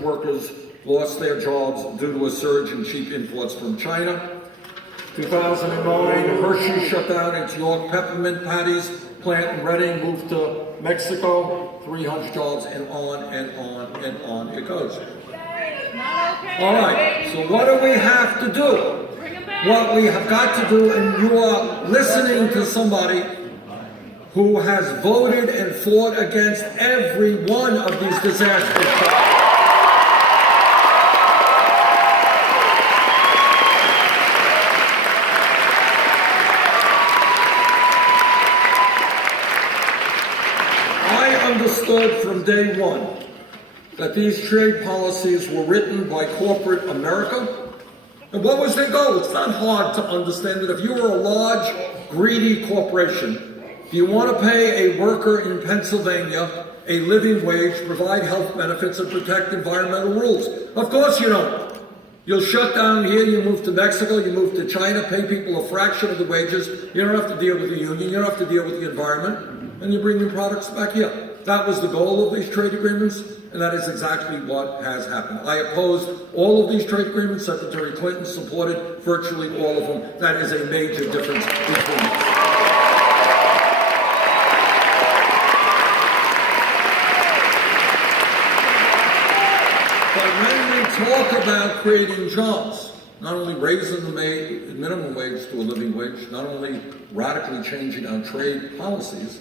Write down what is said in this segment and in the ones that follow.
Workers lost their jobs due to a surge in cheap imports from China. 2009, Hershey shut down its York peppermint patties plant in Reading, moved to Mexico. 300 jobs, and on and on and on it goes. All right, so what do we have to do? What we have got to do, and you are listening to somebody who has voted and fought against every one of these disasters. Understood from day one that these trade policies were written by corporate America. And what was their goal? It's not hard to understand that if you were a large, greedy corporation, do you want to pay a worker in Pennsylvania a living wage, provide health benefits, and protect environmental rules? Of course you don't. You'll shut down here, you move to Mexico, you move to China, pay people a fraction of the wages, you don't have to deal with the union, you don't have to deal with the environment, and you bring your products back here. That was the goal of these trade agreements, and that is exactly what has happened. I opposed all of these trade agreements. Secretary Clinton supported virtually all of them. That is a major difference between them. But when we talk about creating jobs, not only raising the minimum wage to a living wage, not only radically changing our trade policies,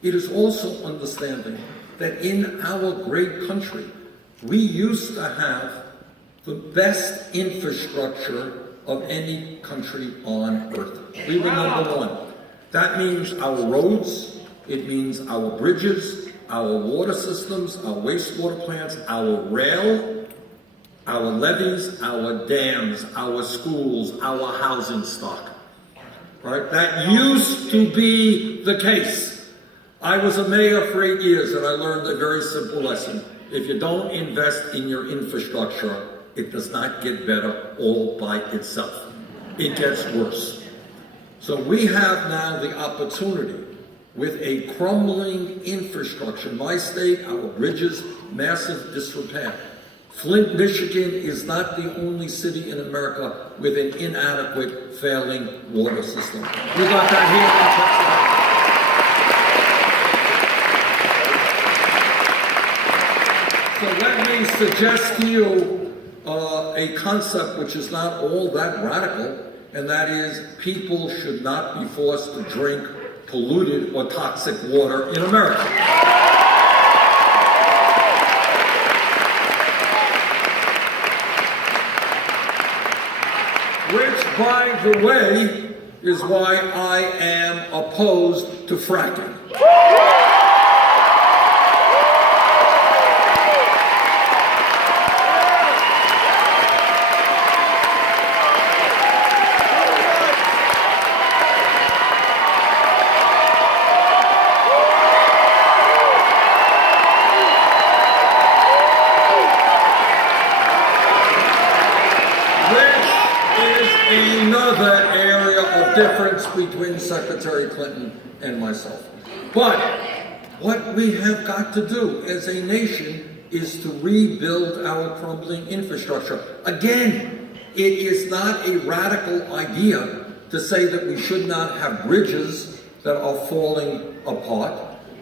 it is also understanding that in our great country, we used to have the best infrastructure of any country on earth. We were number one. That means our roads, it means our bridges, our water systems, our wastewater plants, our rail, our levees, our dams, our schools, our housing stock. Right? That used to be the case. I was a mayor for 8 years, and I learned a very simple lesson. If you don't invest in your infrastructure, it does not get better all by itself. It gets worse. So we have now the opportunity with a crumbling infrastructure. My state, our bridges, massive disrepair. Flint, Michigan is not the only city in America with an inadequate, failing water system. We got that here in Pennsylvania. So let me suggest to you a concept which is not all that radical, and that is people should not be forced to drink polluted or toxic water in America. Which, by the way, is why I am opposed to fracking. Another area of difference between Secretary Clinton and myself. But what we have got to do as a nation is to rebuild our crumbling infrastructure. Again, it is not a radical idea to say that we should not have bridges that are falling apart,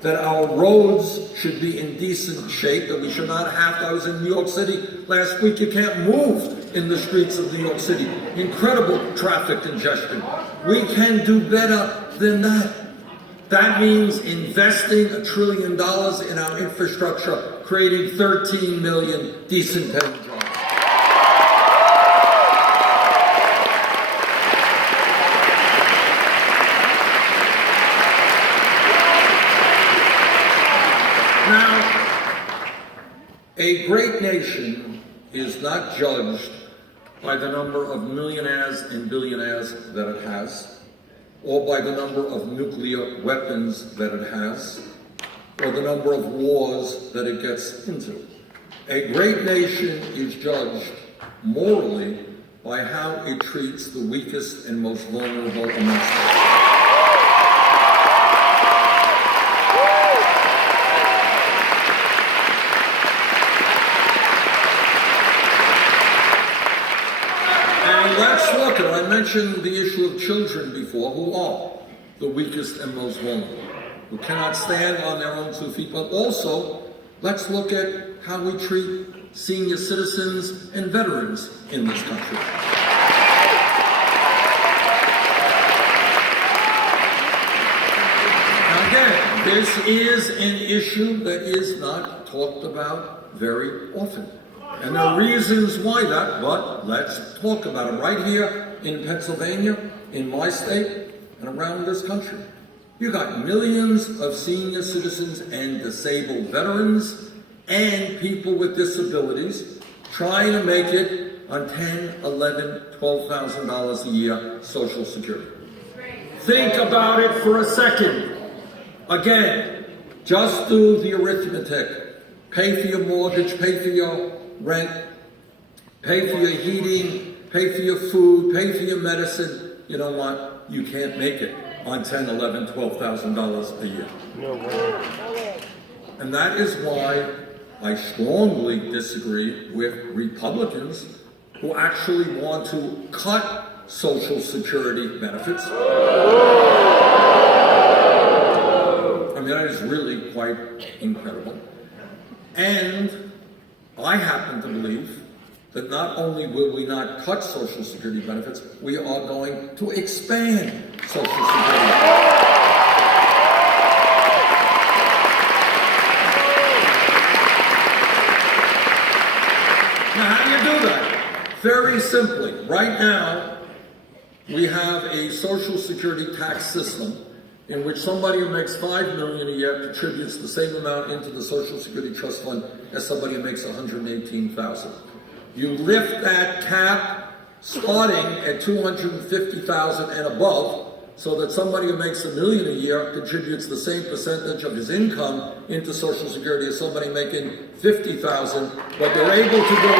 that our roads should be in decent shape, that we should not have to. I was in New York City last week. You can't move in the streets of New York City. Incredible traffic congestion. We can do better than that. That means investing $1 trillion in our infrastructure, creating 13 million decent paying jobs. Now, a great nation is not judged by the number of millionaires and billionaires that it has, or by the number of nuclear weapons that it has, or the number of wars that it gets into. A great nation is judged morally by how it treats the weakest and most vulnerable amongst us. let's look at, I mentioned the issue of children before, who are the weakest and most vulnerable, who cannot stand on their own 2 feet, but also let's look at how we treat senior citizens and veterans in this country. Now again, this is an issue that is not talked about very often. And there are reasons why that, but let's talk about it. Right here in Pennsylvania, in my state, and around this country, you got millions of senior citizens and disabled veterans and people with disabilities trying to make it on $10,000, $11,000, $12,000 a year Social Security. Think about it for a second. Again, just do the arithmetic. Pay for your mortgage, pay for your rent, pay for your heating, pay for your food, pay for your medicine. You know what? You can't make it on $10,000, $11,000, $12,000 a year. No way. And that is why I strongly disagree with Republicans who actually want to cut Social Security benefits. I mean, that is really quite incredible. And I happen to believe that not only will we not cut Social Security benefits, we are going to expand Social Security. Now, how do you do that? Very simply. Right now, we have a Social Security tax system in which somebody who makes $5 million a year contributes the same amount into the Social Security Trust Fund as somebody who makes $118,000. You lift that cap starting at $250,000 and above, so that somebody who makes $1 million a year contributes the same percentage of his income into Social Security as somebody making $50,000, but they're able to go.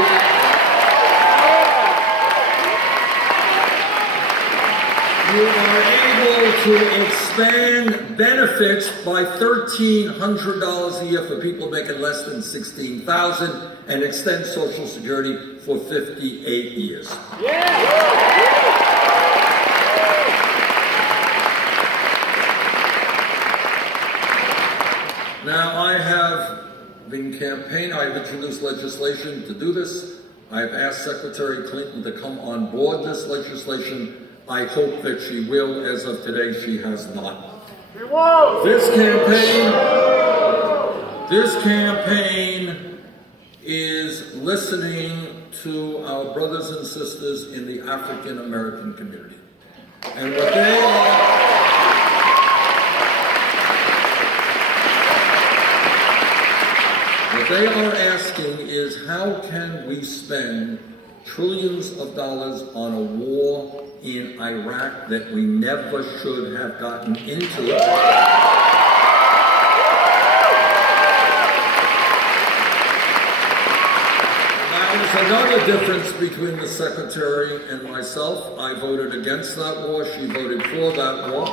You are able to expand benefits by $1,300 a year for people making less than $16,000 and extend Social Security for 58 years. Now, I have been campaigning, I've introduced legislation to do this. I've asked Secretary Clinton to come on board this legislation. I hope that she will. As of today, she has not. This campaign is listening to our brothers and sisters in the African American community. And what they are asking is, how can we spend trillions of dollars on a war in Iraq that we never should have gotten into? Now, there's another difference between the Secretary and myself. I voted against that war. She voted for that war.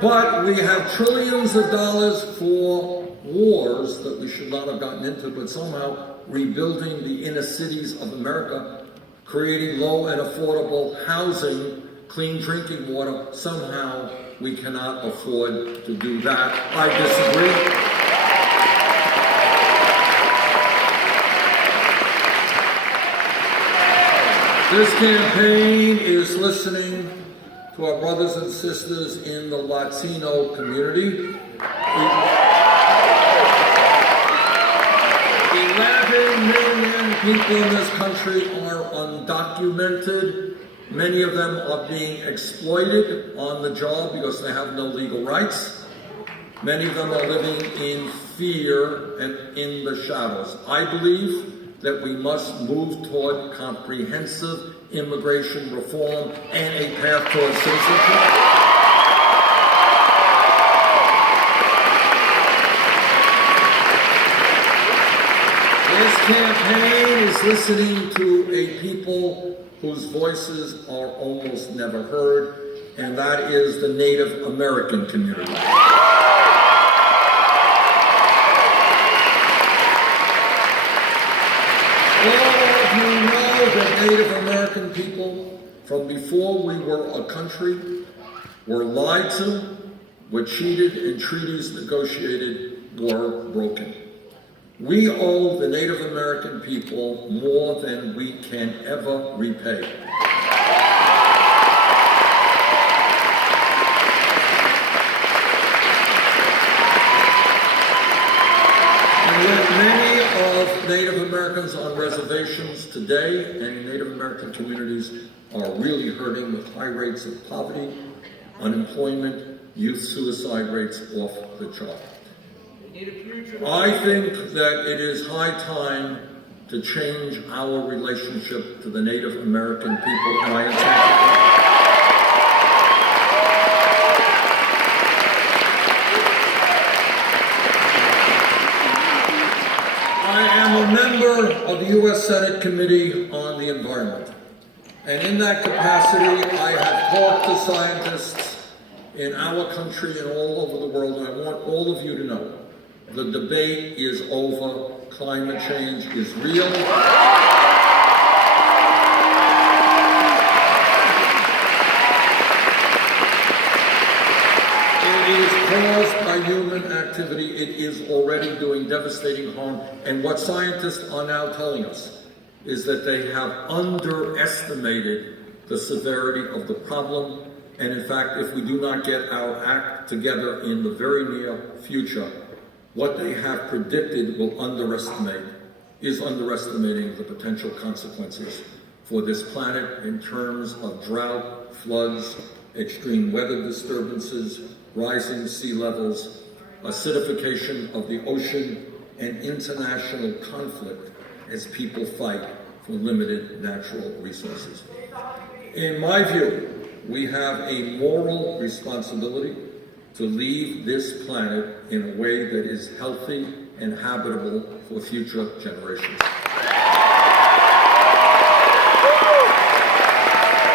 But we have trillions of dollars for wars that we should not have gotten into, but somehow rebuilding the inner cities of America, creating low and affordable housing, clean drinking water. Somehow we cannot afford to do that. I disagree. This campaign is listening to our brothers and sisters in the Latino community. 11 million people in this country are undocumented. Many of them are being exploited on the job because they have no legal rights. Many of them are living in fear and in the shadows. I believe that we must move toward comprehensive immigration reform and a path towards citizenship. This campaign is listening to a people whose voices are almost never heard, and that is the Native American community. All of you know that Native American people, from before we were a country, were lied to, were cheated, and treaties negotiated were broken. We owe the Native American people more than we can ever repay. And yet many of Native Americans on reservations today and in Native American communities are really hurting with high rates of poverty, unemployment, youth suicide rates off the chart. I think that it is high time to change our relationship to the Native American people, and I intend to. I am a member of the U.S. Senate Committee on the Environment, and in that capacity, I have talked to scientists in our country and all over the world, and I want all of you to know the debate is over. Climate change is real. It is caused by human activity. It is already doing devastating harm. And what scientists are now telling us is that they have underestimated the severity of the problem. And in fact, if we do not get our act together in the very near future, what they have predicted is underestimating the potential consequences for this planet in terms of drought, floods, extreme weather disturbances, rising sea levels, acidification of the ocean, and international conflict as people fight for limited natural resources. In my view, we have a moral responsibility to leave this planet in a way that is healthy and habitable for future generations.